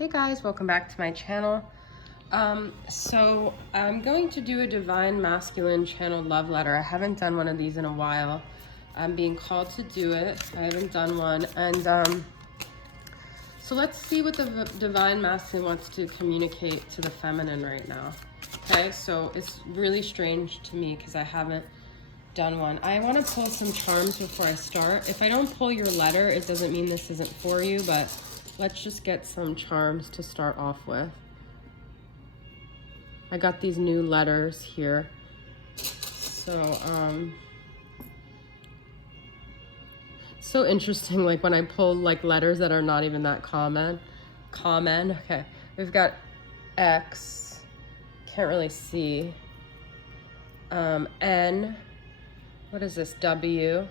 Hey guys, welcome back to my channel. So I'm going to do a Divine Masculine channeled love letter. I haven't done one of these in a while. I'm being called to do it. I haven't done one. And so let's see what the Divine Masculine wants to communicate to the feminine right now. Okay, so it's really strange to me because I haven't done one. I want to pull some charms before I start. If I don't pull your letter, it doesn't mean this isn't for you, but let's just get some charms to start off with. I got these new letters here. So, so interesting, like when I pull like letters that are not even that common. Okay, we've got X, can't really see. N, what is this, W?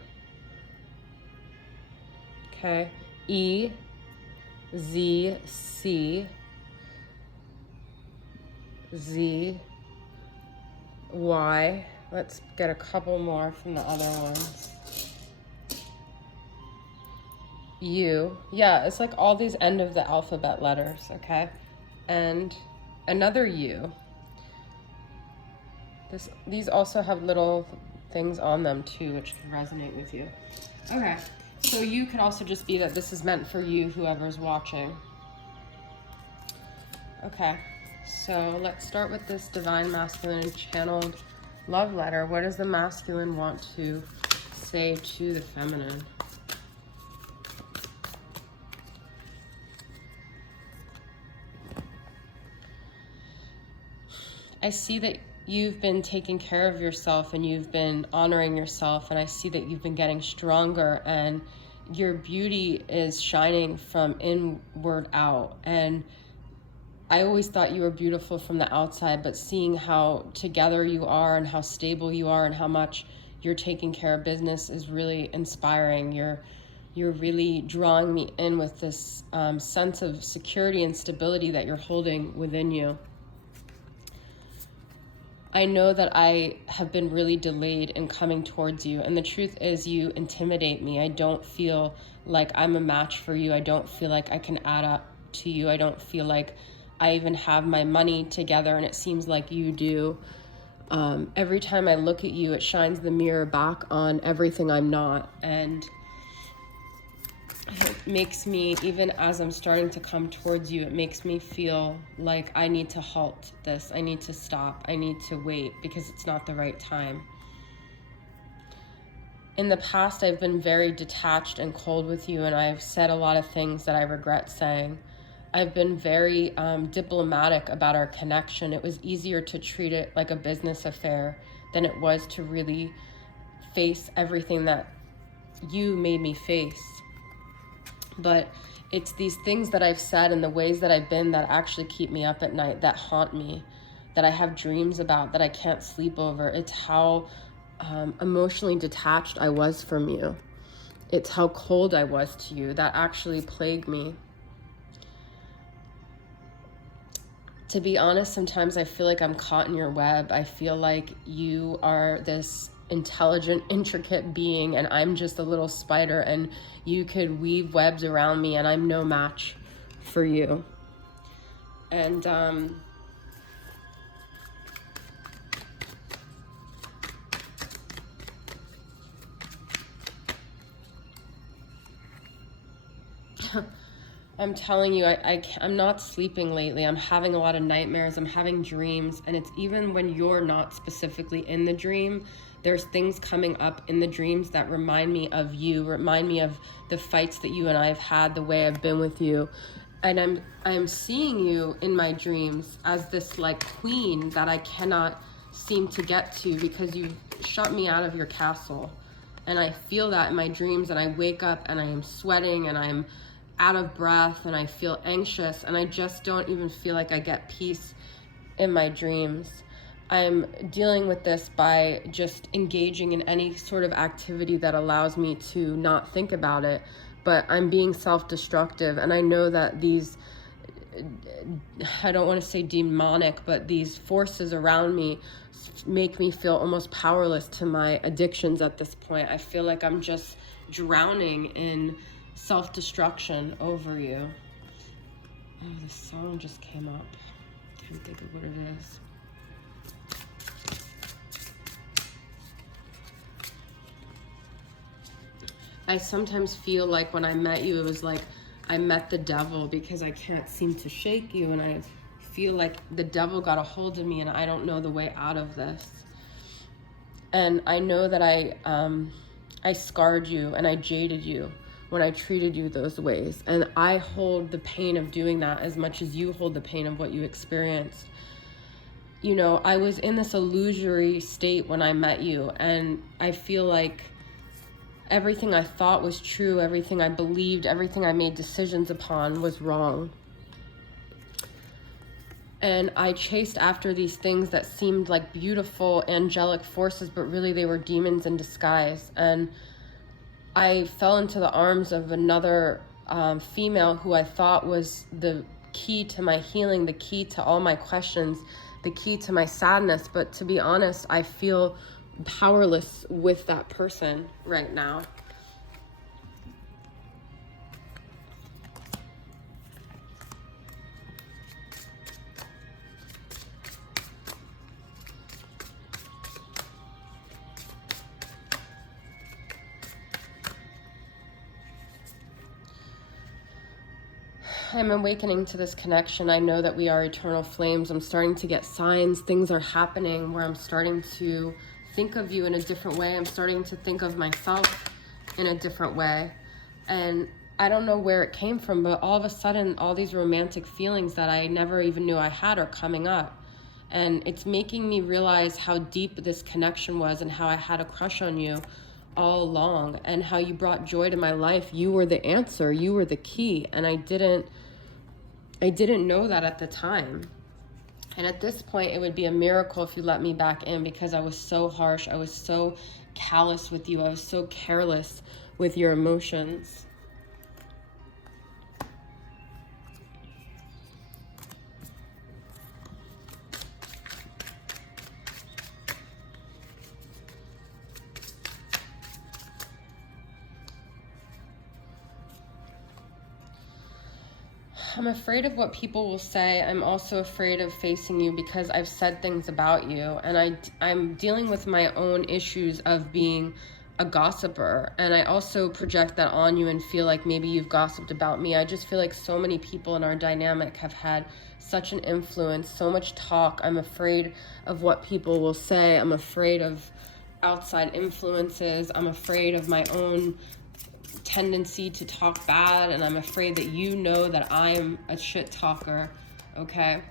Okay, E, Z, C, Z, Y. Let's get a couple more from the other ones. U. Yeah, it's like all these end of the alphabet letters, okay? And another U. These also have little things on them too, which can resonate with you. Okay. So you could also just be that this is meant for you, whoever's watching. Okay, so let's start with this Divine Masculine channeled love letter. What does the masculine want to say to the feminine? I see that you've been taking care of yourself and you've been honoring yourself, and I see that you've been getting stronger and your beauty is shining from inward out. And I always thought you were beautiful from the outside, but seeing how together you are and how stable you are and how much you're taking care of business is really inspiring. You're really drawing me in with this sense of security and stability that you're holding within you. I know that I have been really delayed in coming towards you, and the truth is you intimidate me. I don't feel like I'm a match for you. I don't feel like I can add up to you. I don't feel like I even have my money together, and it seems like you do. Every time I look at you, it shines the mirror back on everything I'm not, and it makes me, even as I'm starting to come towards you, it makes me feel like I need to halt this. I need to stop. I need to wait because it's not the right time. In the past, I've been very detached and cold with you, and I've said a lot of things that I regret saying. I've been very diplomatic about our connection. It was easier to treat it like a business affair than it was to really face everything that you made me face. But it's these things that I've said and the ways that I've been that actually keep me up at night, that haunt me, that I have dreams about, that I can't sleep over. It's how emotionally detached I was from you. It's how cold I was to you that actually plagued me. To be honest, sometimes I feel like I'm caught in your web. I feel like you are this intelligent, intricate being, and I'm just a little spider, and you could weave webs around me, and I'm no match for you. And I'm telling you, I'm not sleeping lately. I'm having a lot of nightmares. I'm having dreams. And it's even when you're not specifically in the dream, there's things coming up in the dreams that remind me of you, remind me of the fights that you and I have had, the way I've been with you. And I'm seeing you in my dreams as this like queen that I cannot seem to get to because you shut me out of your castle. And I feel that in my dreams, and I wake up and I am sweating and I'm out of breath and I feel anxious, and I just don't even feel like I get peace in my dreams. I'm dealing with this by just engaging in any sort of activity that allows me to not think about it, but I'm being self-destructive, and I know that these, I don't want to say demonic, but these forces around me make me feel almost powerless to my addictions at this point. I feel like I'm just drowning in self-destruction over you. Oh, this song just came up. Can't think of what it is. I sometimes feel like when I met you, it was like I met the devil, because I can't seem to shake you, and I feel like the devil got a hold of me and I don't know the way out of this. And I know that I scarred you and I jaded you when I treated you those ways. And I hold the pain of doing that as much as you hold the pain of what you experienced. You know, I was in this illusory state when I met you, and I feel like everything I thought was true, everything I believed, everything I made decisions upon was wrong. And I chased after these things that seemed like beautiful angelic forces, but really they were demons in disguise. And I fell into the arms of another female who I thought was the key to my healing, the key to all my questions, the key to my sadness. But to be honest, I feel powerless with that person right now. I'm awakening to this connection. I know that we are eternal flames. I'm starting to get signs. Things are happening where I'm starting to think of you in a different way. I'm starting to think of myself in a different way. And I don't know where it came from, but all of a sudden, all these romantic feelings that I never even knew I had are coming up. And it's making me realize how deep this connection was and how I had a crush on you all along, and how you brought joy to my life. You were the answer. You were the key. And I didn't know that at the time. And at this point, it would be a miracle if you let me back in, because I was so harsh. I was so callous with you. I was so careless with your emotions. I'm afraid of what people will say. I'm also afraid of facing you because I've said things about you, and I'm dealing with my own issues of being a gossiper, and I also project that on you and feel like maybe you've gossiped about me. I just feel like so many people in our dynamic have had such an influence, so much talk. I'm afraid of what people will say. I'm afraid of outside influences. I'm afraid of my own tendency to talk bad, and I'm afraid that you know that I'm a shit talker, okay?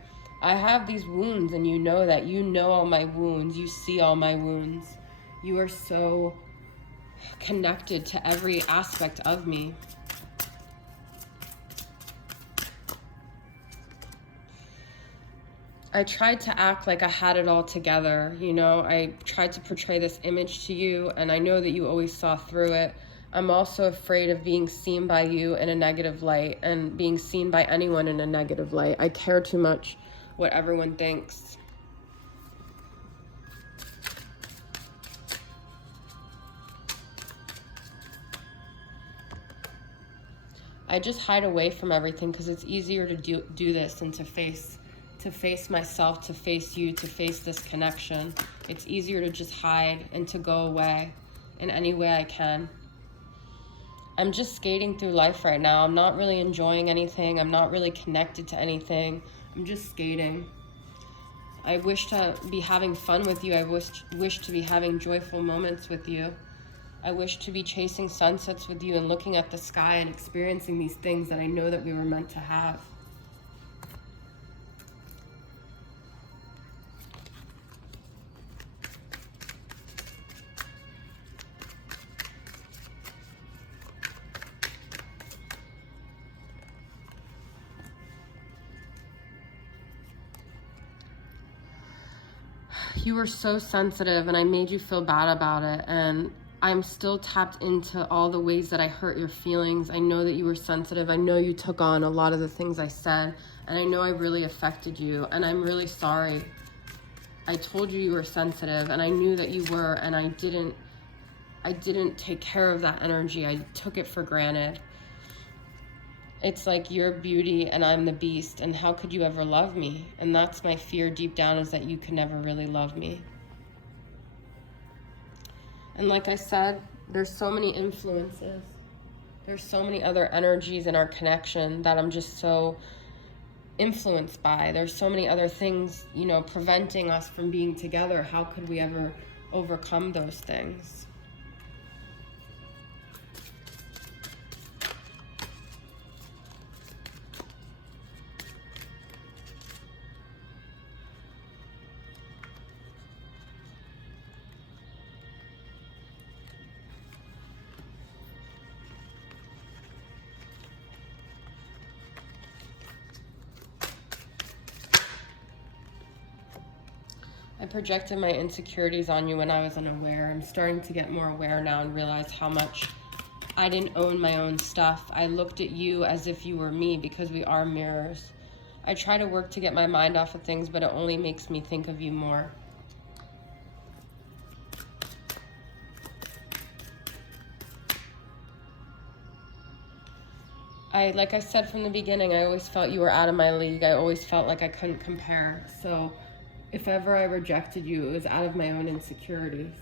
I have these wounds, and you know that. You know all my wounds. You see all my wounds. You are so connected to every aspect of me. I tried to act like I had it all together, you know? I tried to portray this image to you, and I know that you always saw through it. I'm also afraid of being seen by you in a negative light, and being seen by anyone in a negative light. I care too much what everyone thinks. I just hide away from everything because it's easier to do this than to face myself, to face you, to face this connection. It's easier to just hide and to go away in any way I can. I'm just skating through life right now. I'm not really enjoying anything. I'm not really connected to anything. I'm just skating. I wish to be having fun with you. I wish to be having joyful moments with you. I wish to be chasing sunsets with you and looking at the sky and experiencing these things that I know that we were meant to have. You were so sensitive, and I made you feel bad about it, and I'm still tapped into all the ways that I hurt your feelings. I know that you were sensitive. I know you took on a lot of the things I said, and I know I really affected you, and I'm really sorry. I told you were sensitive, and I knew that you were, and I didn't take care of that energy. I took it for granted. It's like you're beauty and I'm the beast, and how could you ever love me? And that's my fear deep down, is that you can never really love me. And like I said, there's so many influences. There's so many other energies in our connection that I'm just so influenced by. There's so many other things, you know, preventing us from being together. How could we ever overcome those things? I projected my insecurities on you when I was unaware. I'm starting to get more aware now and realize how much I didn't own my own stuff. I looked at you as if you were me, because we are mirrors. I try to work to get my mind off of things, but it only makes me think of you more. Like I said from the beginning, I always felt you were out of my league. I always felt like I couldn't compare. So if ever I rejected you, it was out of my own insecurities.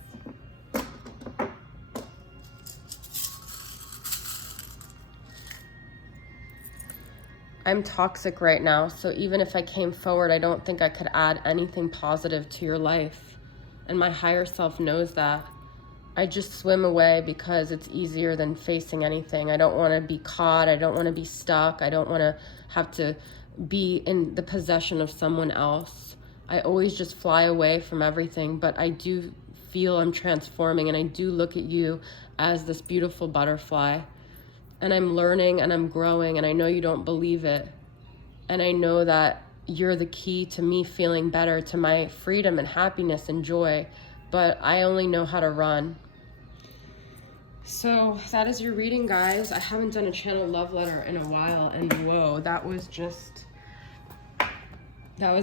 I'm toxic right now, so even if I came forward, I don't think I could add anything positive to your life. And my higher self knows that. I just swim away because it's easier than facing anything. I don't want to be caught. I don't want to be stuck. I don't want to have to be in the possession of someone else. I always just fly away from everything, but I do feel I'm transforming, and I do look at you as this beautiful butterfly. And I'm learning and I'm growing, and I know you don't believe it. And I know that you're the key to me feeling better, to my freedom and happiness and joy, but I only know how to run. So that is your reading, guys. I haven't done a channel love letter in a while, and whoa, that was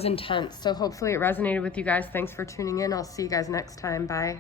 intense. So hopefully it resonated with you guys. Thanks for tuning in. I'll see you guys next time. Bye.